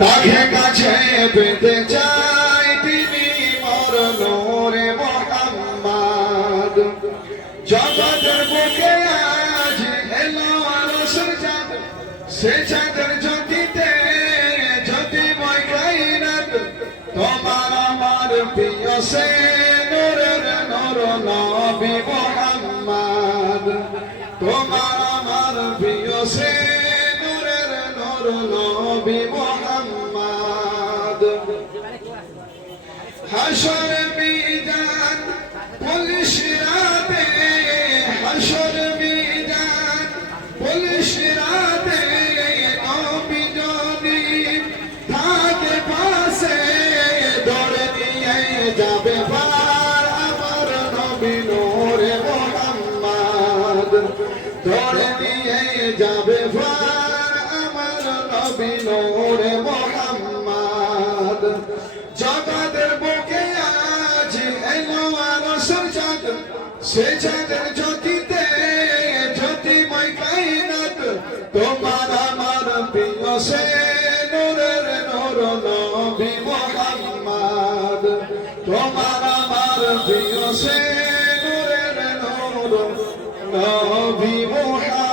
তাকে কাছে পেতে চাই তিনি মোর নূরে মুহাম্মদ জগতের বুকে আজ এলো আরশের চাঁদ সে চাঁদের জ্যোতিতে জ্যোতিময় কায়নাত তোমার আমার প্রিয় সে নূরের নূর নবী মুহাম্মদ তোমার আমার প্রিয় সে নূরের নূর নবী মুহাম্মদ হাসর মিজান পুলিশ রাতে হাসর মিজান পুলিশ রাতে নবী যদি থাকে পাশে দৌড়ে নিয়ে যাবে পার আমার নবী নূরে মুহাম্মদ দৌড়ে নিয়ে যাবে পার আমার নবী নূরে মুহাম্মদ জগতের বুকে আজ এলো আরশের চাঁদ সে চাঁদের জ্যোতিতে জ্যোতিময় কায়নাত তোমার আমার প্রিয় সে নূরের নূর নবী মুহাম্মদ তোমার আমার প্রিয় সে নূরের নূর নবী মুহাম্মদ